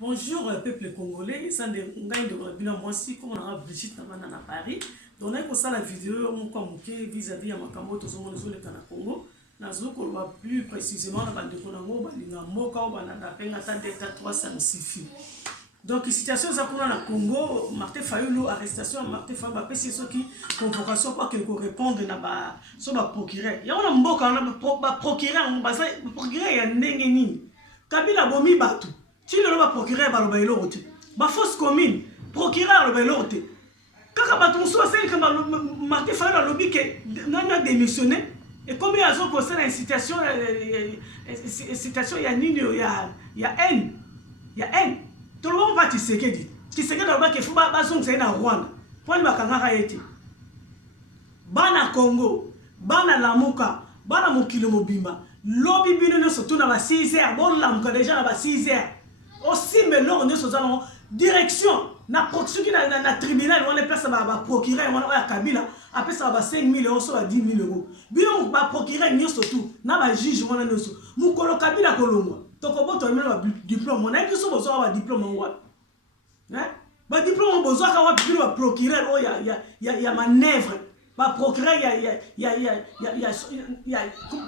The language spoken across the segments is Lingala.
Bonjour peuple congolais, ça de moi aussi comme on a Brigitte na Paris. Donc on a ça la vidéo vis-à-vis à Makambo to zomo zo le kana Congo. Na zo ko ba plus précisément na bande ko na ngo ba linga moka o bana da penga tande 300 sifi. Donc situation ça pour na Congo, Martin Fayulu arrestation Martin Fayulu ba pesi so qui convocation pas que répondre na ba so ba procureur. Ya on mboka na ba procureur ba procureur ya ndenge nini. Kabila bomi batu. Si le va procureur va le bailler ba fausse commune procureur le bailler kaka bato so c'est que Martin Fayulu a lobby que n'a démissionné et comme il y a zo concerne une situation il y a nini il y a haine tout le monde va Tshisekedi dans le que faut ba zong c'est na Rwanda point ba kangaka ete bana Congo bana Lamuka bana mokilo mobimba lobby bino surtout na ba 6h bon Lamuka déjà na ba 6h aussi mais là on est sur la direction na proxy qui na tribunal on les place ba procureur on a Kabila après ça va 5 000 euros soit 10 000 euros bilo ba procureur ni surtout na ba juge on a noso mukolo Kabila kolongwa to ko boto mena ba diplôme on a qui so bozo ba diplôme wa hein ba diplôme bozo ka wa bilo ba procureur oh ya manœuvre ba procureur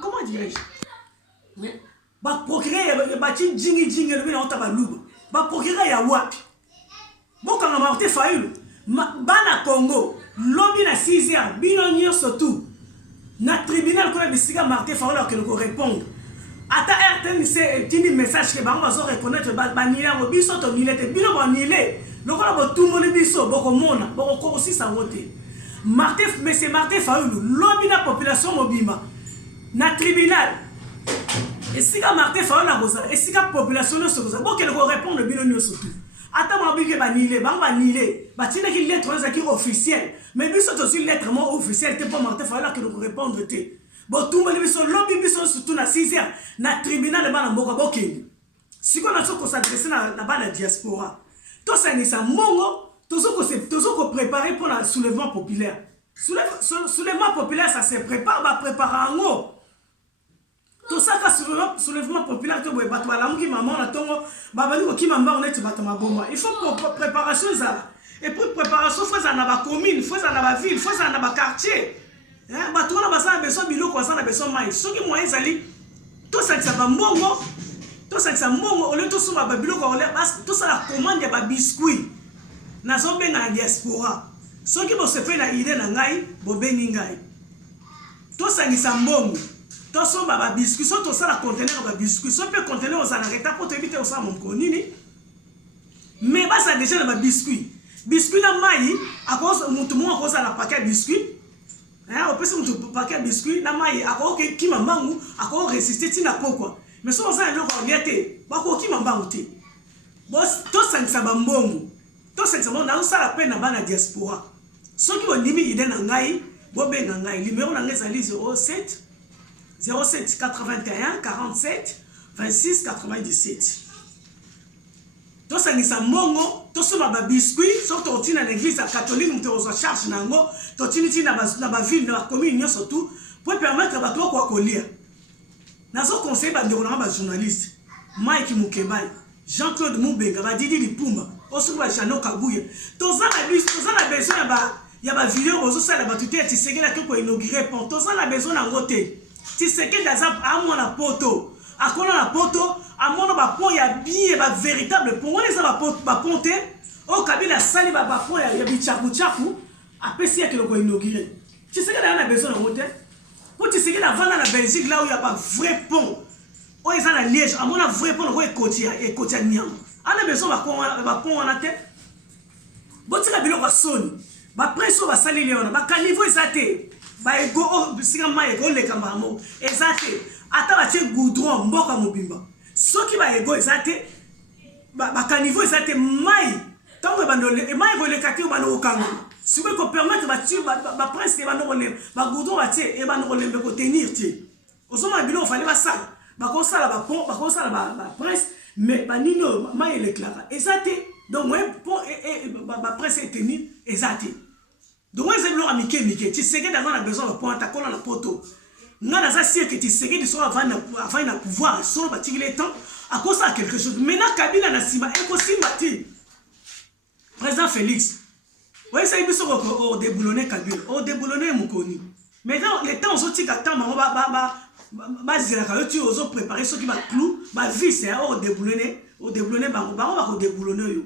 comment dirais-je ba procureur ba ti jingi le on taba luba ba procureur ya wapi boka na Martin Fayulu bana Congo lobby na 6h bino nyonso tout na tribunal ko na bisika Martin Fayulu que ko répondre ata RTNC tini message que ba zo reconnaître ba nila mo biso to nilete bino ba nile lokola bo tumbo le biso boko mona boko ko aussi sa moté Martin Fayulu lobby na population mobima na tribunal. Et si Martin Fayulu la goza, et si la population ne se goza, bon qu'elle répond le bilan surtout. Attends, ma bique banilé, banilé, batina qui lettre qui officielle, mais biso aussi lettre officielle, t'es pas Martin Fayulu qui nous répondre té. Bon tout le monde biso lobby biso surtout na 6h, na tribunal de bana mboka bokende. Si qu'on a so ko s'adresser na bana diaspora. Tout ça ni ça mongo, tout ko préparer pour le soulèvement populaire. Soulèvement populaire ça se prépare, va préparer en haut. Tout ça soulèvement populaire que vous bateau la muki maman la tongo babali ko kimamba on est bateau maboma il faut préparation ça et pour préparation faut ça na ba commune faut ça na ba ville faut ça na ba quartier hein bateau na ba ça besoin biloko ça na besoin mai soki moyen zali tout ça ba mbongo au lieu tout ça ba biloko on tout ça la commande ba biscuit na zombe na diaspora soki bo se fait na idée na ngai bo bengi ngai tout ça ni sambongo. Tout ça ba biscuit so to ça la conteneur ba biscuit so peut conteneur ça n'arrête pour éviter au ça mon konini mais ba ça déjà na ba biscuit na mai à cause mutu mo cause la paquet biscuit hein on peut se mutu paquet biscuit na mai à cause ki mambangu à cause résister tina pourquoi mais so ça no ko biete ba ko ki mambangu te boss to ça ba mbongo to ça na ça la peine na bana diaspora so ki ondimi ide na ngai bo be na ngai numéro na ngai zali 07 81 47 26 97. Tout ça ni sa mongo, tout ça ba biscuit, surtout au tina l'église catholique, nous te charge nango, tout tina na ba ville, na commune surtout pour permettre ba toi quoi coller. Na so conseil ba ndeko na ba journaliste, Mike Mukebai, Jean-Claude Moubenga, ba Didi Lipumba, osu ba Chano Kabuye. Tout ça la besoin ya ba vidéo ozo ça la ba tuté Tshisekedi la ko inaugurer pont. Tout ça la besoin na ngote. Tshisekedi azap amona poto akona na poto amona ba pont ya bien ba véritable pont on les ba ponté o Kabila sali ba pont ya bichaku apesi ya ko inaugurer Tshisekedi a besoin de monter pour Tshisekedi avant na Belgique là où il y a pas vrai pont o ils na Liège amona vrai pont ko ekotia nyam ana besoin ba pont na tête botika biloko soni ba presso ba sali leona ba caniveau ezate ba ego bisika mai ego le kamamo ezate ata ba tie goudron mboka mobimba soki ba ego ezate ba caniveau ezate mai tango ba ndole mai ego le kaki ba no kanga si ko permettre ba tie ba prince ba no le ba goudron ba tie e ba no le ko tenir tie osoma bilo fallait ba ça ba ko sala ba pont ba ko sala ba prince mais ba nino mai le clara ezate donc moi pour ba prince tenir ezate. Donc, ils ont amicé, tu sais que dans a besoin de point à la poto. Nous avons dit que tu sais que tu sois avant de pouvoir, sur le bâtiment, à cause de quelque chose. Maintenant, Kabila n'a sima, et aussi Mati. Président Félix. Vous voyez, ça y est, au déboulonné Kabila, au déboulonné Moukoni. Maintenant, les temps, on se dit qu'attends, on va dire, on va préparer ceux qui vont clou, vis, au déboulonné, on va déboulonner.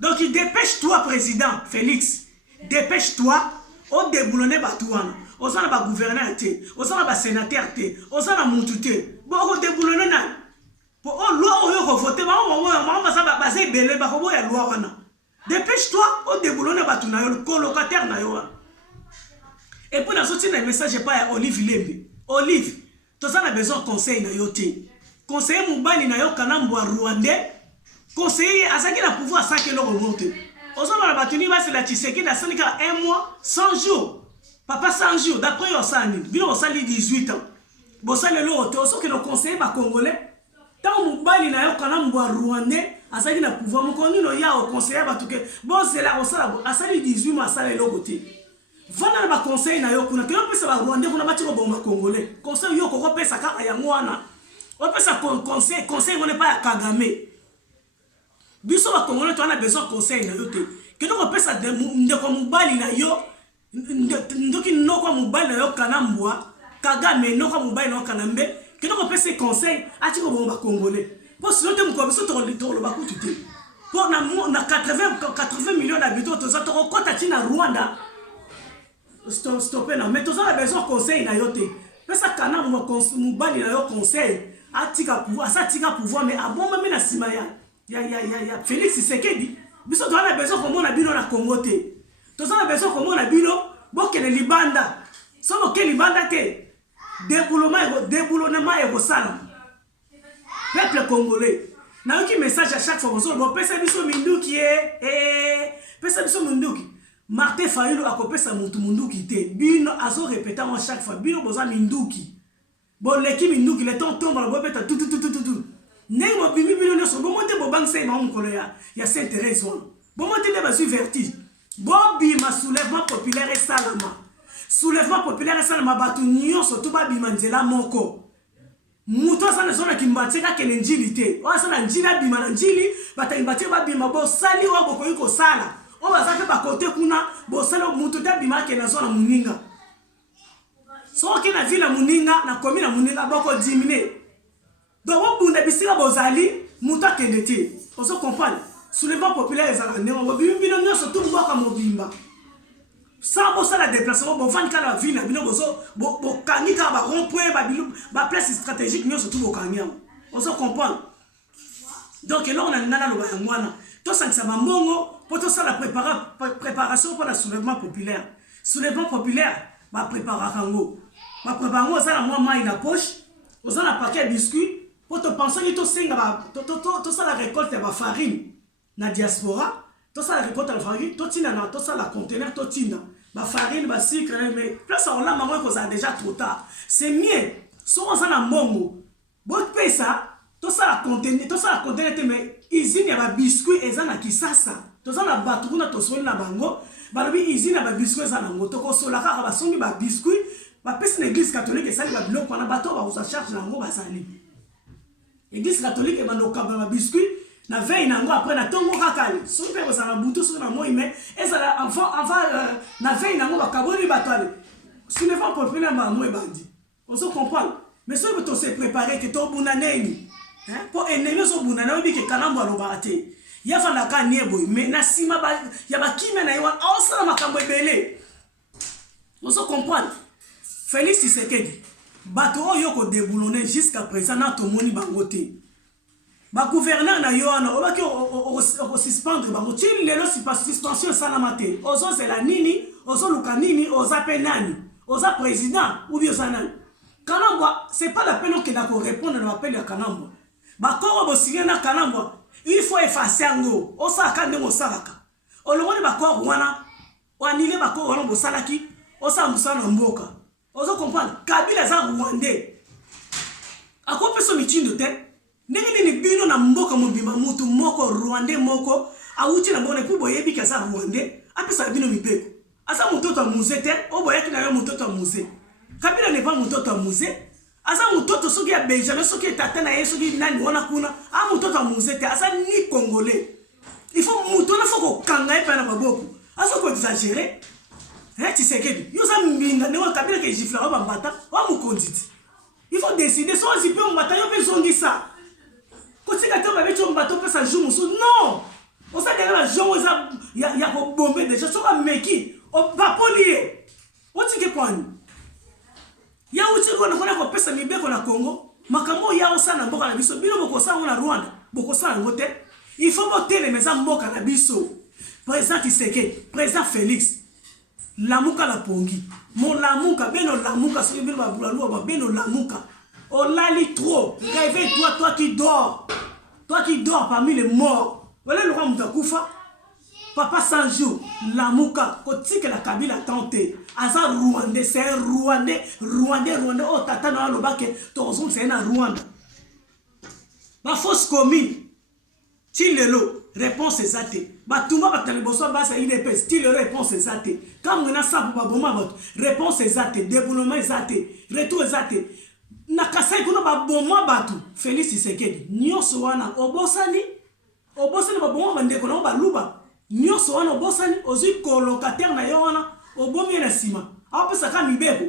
Donc, dépêche-toi, président Félix. Dépêche-toi, au déboulonné Batouana. On s'en a gouverneur, on s'en a sénateur, on s'en a moututé. Bon, au déboulonné, pour loi, on va voter, on va baser belé, on va loi. Dépêche-toi, au déboulonné Batouna, le colocataire. Et pour nous sortir un message, pas à Olive Lembe. Olive, tu as besoin de conseil na yoté. Conseiller Moubani na yo kanambo rwandais. Conseiller à ça qu'il a pouvoir 100 kg remonter. Aux hommes la batuni va c'est la Tshisekedi la Sénégal 1 mois 100 jours. Papa 100 jours d'après yo sani. Bino on sali 18 ans. Bon ça le lot to so que le conseiller ba congolais. Tant Moubani na yo kanambo rwandais à ça qu'il a pouvoir mon connu no ya au conseiller ba tout que bon c'est là on sala à sali 18 mois ça le côté. Vana ba conseil na yo kuna to pesa ba rwandais kuna ba tiko bomba congolais. Conseil yo ko pesa ka ya ngwana. On peut ça conseil on n'est pas à Kagame. Biso ba congolais on a besoin de conseil na yo te. Que donc on peut ça de ko mubali na yo ndoki noko mubali na yo kanambwa Kagame noko mubali na yo kanambe. Que donc on peut ces conseils a tiko bomba congolais. Pour sinon te mko biso to le ba kutu te. Pour na 80 millions d'habitants to ça to ko na Rwanda. Stopper non mais tu as besoin de conseil na yote mais ça kana mubali na yo conseil atika pouvoir ça tika pouvoir mais bon même na sima ya Félix Tshisekedi biso tu as besoin comme on a bino na Congo te tu as besoin comme on a bino bokele libanda so bokele libanda te déboulonnement et bosala peuple congolais na yoki message à chaque fois bon pesa biso minduki pesa biso minduki Martin Fayulu a copé sa munduki te. Bino azo répéter à chaque fois. Bino boza minduki. Bon l'équipe minduki le temps tombe la bobeta tout. Né mo bimi bino ne so bon monter bo bank say ma on koloya. Ya Sainte-Thérèse on. Bon monter le basu vertige. Bon bima soulèvement populaire et salama. Soulèvement populaire et salama batu nyo so to ba bima nzela moko. Muto sana zona kimbatika kele njili te. O sana njila bima na njili bata imbatika ba bima bo sali wa boko yuko sala. On va faire par côté kuna bo sala mutu da bima ke na zona muninga so ke na ville muninga na commune muninga boko diminuer donc on bunda bisika bozali mutu akendeti on se comprend soulèvement populaire ezala ndemo bo bimbi no so tout mboka mobimba sans bo sala déplacement bo vendre la ville bino bozo bo kangika ba rond point ba place stratégique nyo surtout bo kangia on se comprend donc là on a nana lo ba ngwana to sangisa mbongo pour tout ça la préparation pour le soulèvement populaire. Soulèvement populaire, ma préparation. Ma préparation, ça la moi main la poche, on a un paquet de biscuits pour te penser que tout ça la récolte de la farine na diaspora, tout ça la récolte de la farine, tout ça la conteneur, tout tina, la farine, la sucre, mais là ça on l'a maman qu'on a déjà trop tard. C'est mieux. Soit on a un mongo, bon paye ça, tout ça la conteneur, mais usine y a biscuits et ça na kisasa. Tous na batu na tosoli na bango balobi izina ba biscuits za nango to ko sola ka ba songi ba biscuits ba pesi na église catholique sali ba biloko na bato ba usa charge nango ba sali église catholique ba ndoka ba biscuits na veille nango après na tongo kakali so pe za na butu so na moi mais ezala enfin na veille nango ba kaboni batale soulèvement populaire ba moi bandi on se comprend mais so to se préparer que to bunaneni hein pour ennemi so bunana obi ke kanambo alobate ya fana ka niebo mais na sima ba ya ba kimena yawa awsala makambo ebele on se comprend Félix Tshisekedi bato oyo ko déboulonner jusqu'à présent na to moni bangote ba gouverneur na yo na obaki o suspendre bango tili lelo suspension sana mate ozo c'est la nini ozo luka nini oza penani oza président ou bien sana Kanambwa c'est pas la peine que d'accord répondre à l'appel de Kanambwa ba ko bo signer na Kanambwa il faut effacer ngo osaka ndemo salaka olomoni bakor wana wanile bakor wana bosalaki osa musana mboka ozo comprendre Kabila za Rwandais akopeso mitindo te ndenge ni bino na mboka mobimba mutu moko Rwandais moko awuti na mbone pour boyebi ka za Rwandais apesa bino mipeko asa mutoto a musée te oboyaki na yo mutoto a musée Kabila n'est pas mutoto a musée Asa mutoto soki ya Benjamin, soki tata na ye, soki nani wana kuna, a mutoto a muzete, asa ni Congolais. Il faut mutoto na faut kanga e pa na maboko. Asa ko exagérer. Tu sais que yo sa mbinga ne wa kabila ke jifla ba mbata, wa mukonditi. Il faut décider soit si peut mbata yo pe zongi ça. Ko tika to ba becho mbata pe sa jour muso. Non. On sait que la jour ya ko bomber déjà so ka meki. O ba polier. O tike kwani. Ya uti ko na ko pesa mibeko na Congo. Makambo ya osana mboka na biso. Bino boko sa na Rwanda. Boko sa ngote. Il faut boter les maisons mboka na biso. Président Tshisekedi, président Félix. Lamuka la pongi. Mon lamuka, beno lamuka, c'est beno babulalu, beno lamuka. Oh lali trop. Réveille-toi, toi qui dors. Toi qui dors parmi les morts. Voilà le roi Moutakufa. Papa Sanjou, lamuka, kotike la Kabila tenté. Asa Rwandais, c'est un Rwandais. Rwandais. Oh tata no alobake, tozon c'est un Rwanda. Ma fausse commune. Tilelo, réponse exacte. Batumba bataliboso basa IDPS, Tilelo réponse exacte. Quand on a ça pour baboma réponse exacte, développement exact, retour exact. Nakasai kuno baboma batu. Félix Tshisekedi, nyoso wana obosani baboma bandeko na baluba. Nyoso wana obosani ozi colocataire na yo wana obomi na sima. Apesa ka mibeko.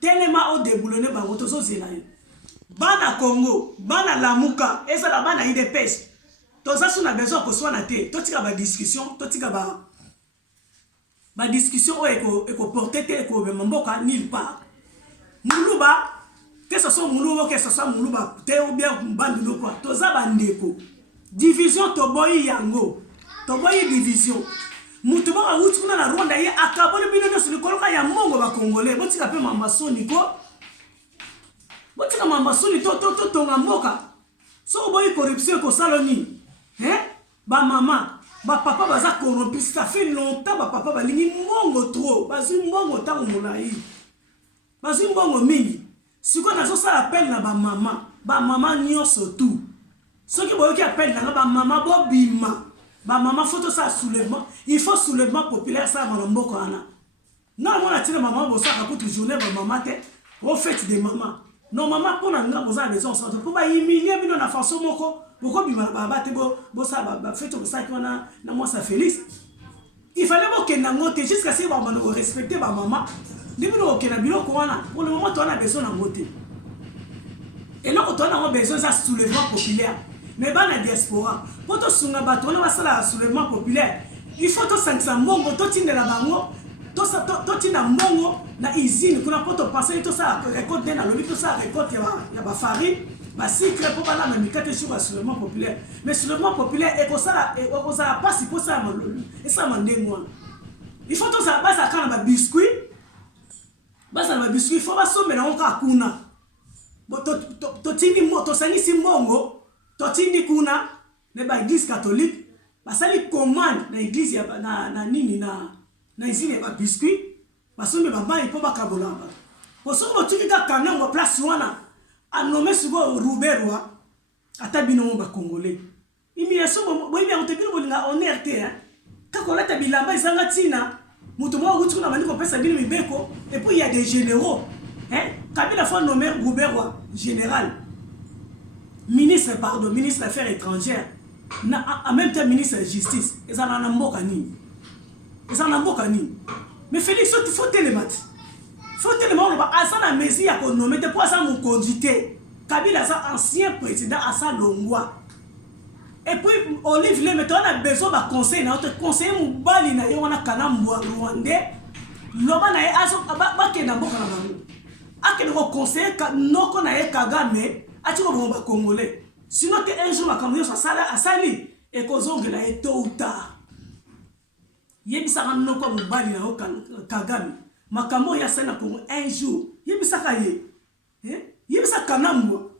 Tellement au déboulonner bango tozo zela yo. Bana Congo, bana Lamuka, eza la bana IDPS. Toza suna besoin ko soit na te, totika ba discussion, totika ba discussion eko porter te ko be mboka nulle part. Muluba, que ce soit muluba, que ce soit muluba, te ou bien mbandi quoi. Toza ba ndeko. Division toboyi yango. Toboyi division. Mutu ba wutu na Rwanda ye akaboli bino no silikoloka ya mongo ba Congolais. Botika pe mambasoni ko. Botika mambasoni to tonga mboka. So boyi corruption ko saloni. Ba maman, ba papa baza corrompu, ça fait longtemps ba papa ba lingi mbongo trop, bazi mbongo tango molai. Bazi mbongo mingi. Siko nazo sala appel na ba maman nyonso tout. Soki boyoki appel na ba maman bobima. Ba maman photo ça soulèvement, il faut soulèvement populaire ça na mboko ana. Na mona tine maman bo saka kutu journée ba maman te, au fait des mamans. Non maman pour na nga boza besoin ça pour ba humilier bino na façon moko. Pourquoi bima baba te bo ça ba fait tout ça na moi ça Félix. Il fallait que na ngote jusqu'à ce ba mano respecter ba maman. Libino que na biloko wana pour le moment toi on a besoin na ngote. Et là on a besoin ça soulèvement populaire. Mais ba na diaspora, pour to sunga ba to na ba sala soulèvement populaire. Il faut to sangsa mbongo to tindela bango. To tina mbongo na usine kuna poto passer to ça récolte na lobi to ça récolte ya ba farine. Si très pour la même quand sur le soulèvement populaire mais soulèvement populaire et ça pas si pour ça et ça mandé moi il faut tout ça base à quand ba biscuit il faut pas sommer na onka kuna to tindi moto sani simbongo to tindi kuna ne ba église catholique basali commande na église ya na nini na isine ba biscuit basombe ba mai po ba kabolamba po so tika kana mo place wana a nommé souvent Rouberwa atabino ba Congolais. Immigration bo bien on te bino bolinga honneur te hein. Kako la tabilamba isanga tina mutu mo wutu na maniko pesa bino mibeko et puis il y a des généraux hein. Kabila fa nommé Rouberwa général. Ministre des Affaires étrangères en même temps ministre de justice. Eza na mboka ni. Mais Félix il faut télémat. Faut tellement à ça la messie à nommer pour ça mon conduité. Kabila ça ancien président à sa longwa. Et puis Olive le mettons on a besoin de conseil notre conseiller mon bali na yo wana kana mbwa rwandais. Loba na ye aso ba ke na mboka na bango. Akene ko conseiller noko na ye Kagame ati ko bomba congolais. Sinon que un jour makamyo ça sala asali et ko zongela et tôt ou tard. Yebisa noko mo bali na yo Kagame. Makambo ya sana pour un jour yebisaka ye yebisaka nambo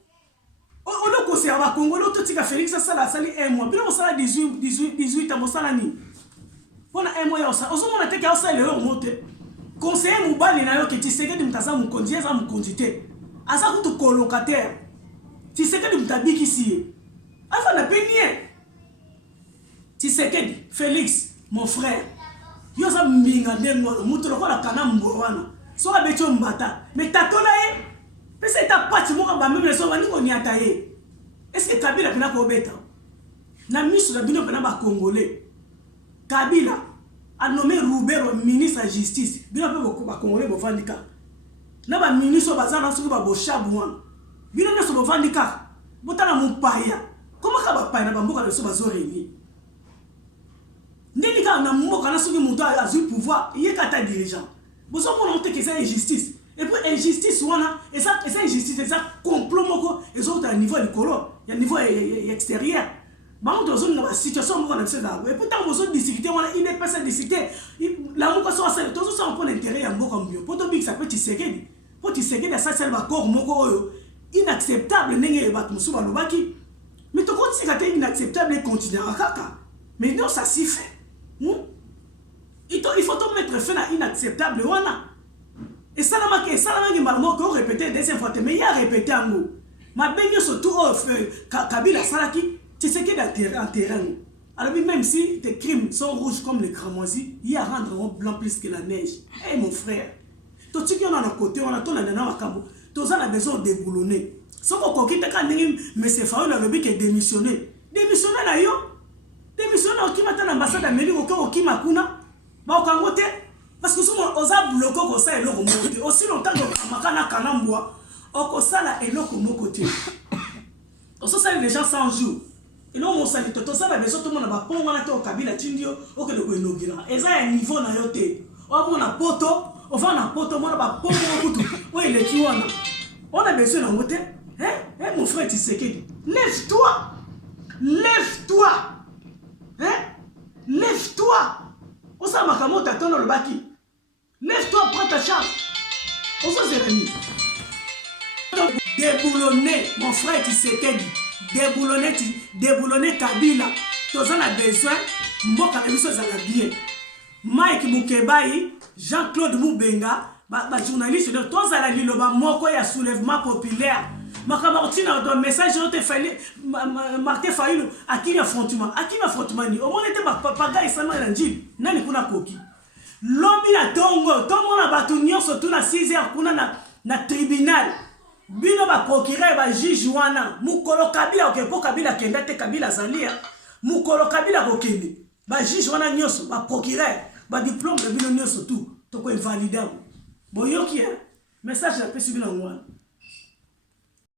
on le conseil à Congo l'autre tika Félix ça la sali un mois puis on sala 18 ans sala ni pona un mois ya ça ozo mona te ka ça le monte conseiller mobali na yo ke Tshisekedi mtaza mu conduire za mu conduite asa kutu colocataire Tshisekedi mtabiki si afa na penien Tshisekedi Félix mon frère yo sa mbinga ndengo mutu lokola kana mbo wana so abecho mbata mais tatola pesa eta pati moko ba même les hommes ni koni ataye. Est-ce que Kabila pena ko beta? Na miso na bino pena ba congolais. Kabila a nommé Roubero ministre de justice. Bino pe ba congolais bo vandika. Na ba ministre bazana soki ba bo chabouan. Bino ne so bo vandika. Botana mupaya. Comment ka ba paya na ba mboka na so ba zo réuni? Ndeni ka na mboka na soki muto a eu pouvoir, il est kata dirigeant. Bozo mona que c'est injustice. Et puis injustice wana et ça injustice ça complot moko et autres à niveau écolo, il y a niveau extérieur. Ba on zone na situation moko na c'est là. Et pourtant bozo discuter wana il n'est pas ça discuter. La moko so ça tout ça on prend intérêt ya mboka mbio. Poto big ça peut tisekedi. Pour tisekedi ça c'est ba corps moko oyo inacceptable ndenge ba musu ba lobaki. Mais to quand c'est inacceptable et continuer à kaka. Mais non ça s'y fait. Il faut tout mettre fin à inacceptable wana. Et ça n'a pas malmo qu'on répétait des fois mais il y a répété en mot. Ma béni surtout Kabila Salaki, tu sais qu'il est en terrain. Alors même si tes crimes sont rouges comme les cramoisis, il y a rendre blanc plus que la neige. Eh mon frère, tout ce qui est à côté, on a tout dans makambo. Tout ça a besoin de déboulonner. Sauf qu'on quitte quand mais c'est Faoul a le qui est démissionné. Démissionné là yo. Démissionné au qui matin l'ambassade d'Amérique au qui makuna. Ba okangote parce que souvent on a bloqué comme ça et le remonter aussi longtemps que makana kanambwa oko sala et le komokote oso sala les gens 100 jours et non mon sali toto ça va besoin tout le monde va ponga na to Kabila tindio oke de ko inaugurer eza un niveau na yote o mona poto on va na poto mona ba ponga kutu o il est qui on a besoin na moté hein mon frère Tshisekedi lève-toi lève-toi hein lève-toi. On s'en va comme t'attends dans le baki. Lève-toi, prends ta chance. On s'en s'est remis. Déboulonner, mon frère Tshisekedi. Déboulonner Kabila. Tous en a besoin. Moi, quand ça va bien. Mike Mukebai, Jean-Claude Moubenga, journaliste, tous à la Liloba, Moko ya soulèvement populaire. Makamartina dans message on te fait Martin Fayulu à qui affrontement ni au moins était papa et sama nanjili nani kuna koki lobi na tongo na batunyo surtout na 6h kuna na tribunal bino ba procureur ba juge wana mukolo Kabila okepo Kabila kenda te Kabila zalia mukolo Kabila kokende ba juge wana nyoso ba procureur ba diplôme de bino nyoso tout to ko invalider boyoki message la pesi bino wana